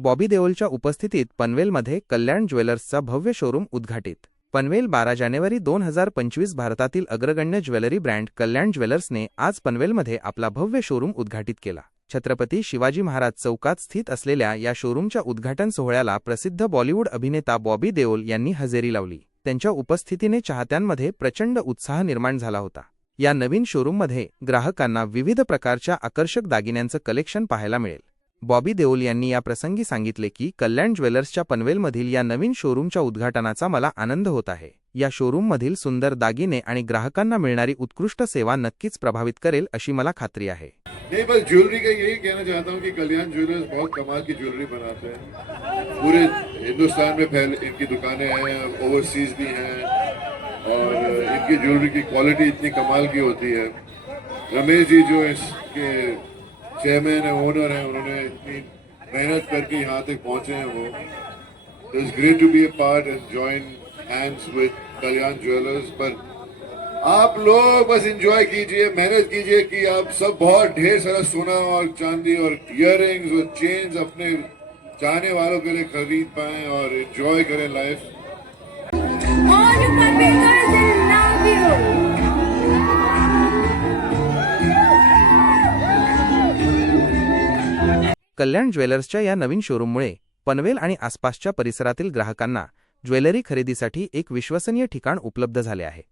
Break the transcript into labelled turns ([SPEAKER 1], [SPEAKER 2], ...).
[SPEAKER 1] बॉबी देओलच्या उपस्थितीत पनवेलमध्ये कल्याण ज्वेलर्सचा भव्य शोरूम उद्घाटित. पनवेल बारा जानेवारी दोन हजार पंचवीस भारतातील अग्रगण्य ज्वेलरी ब्रँड कल्याण ज्वेलर्सने आज पनवेलमध्ये आपला भव्य शोरूम उद्घाटित केला. छत्रपती शिवाजी महाराज चौकात स्थित असलेल्या या शोरूमच्या उद्घाटन सोहळ्याला प्रसिद्ध बॉलिवूड अभिनेता बॉबी देओल यांनी हजेरी लावली. त्यांच्या उपस्थितीने चाहत्यांमध्ये प्रचंड उत्साह निर्माण झाला होता. या नवीन शोरूममध्ये ग्राहकांना विविध प्रकारच्या आकर्षक दागिन्यांचं कलेक्शन पाहायला मिळेल. बॉबी देओल यांनी या प्रसंगी सांगितले की कल्याण ज्वेलर्सच्या पनवेलमधील या नवीन शोरूमच्या उद्घाटनाचा मला आनंद होत आहे. या शोरूममधील सुंदर दागिने आणि ग्राहकांना मिळणारी उत्कृष्ट सेवा नक्कीच प्रभावित करेल अशी मला खात्री आहे.
[SPEAKER 2] नहीं बस ज्वेलरी का यही कहना चाहता हूँ कि कल्याण ज्वेलर्स बहुत कमाल की ज्वेलरी बनाते हैं। पूरे हिंदुस्तान में फैल इनकी दुकानें हैं ओवरसीज भी हैं और इनकी ज्वेलरी की क्वालिटी इतनी कमाल की होती है। रमेश जी जो इसके चेयरमैन है ओनर हैं, उन्होंने इतनी मेहनत करके यहाँ तक पहुँचे हैं वो। It's great to be a part and join hands with Kalyan Jewellers पर आप लोग बस एंजॉय कीजिए, मेहनत कीजिए कि आप सब बहुत ढेर सारा सोना और चांदी और इयर और चेन्स अपने चाहने वालों के लिए खरीद पाएँ और एंजॉय करें लाइफ
[SPEAKER 1] कल्याण ज्वेलर्सच्या या नवीन शोरूममुळे पनवेल आणि आसपासच्या परिसरातील ग्राहकांना ज्वेलरी खरेदीसाठी एक विश्वसनीय ठिकाण उपलब्ध झाले आहे.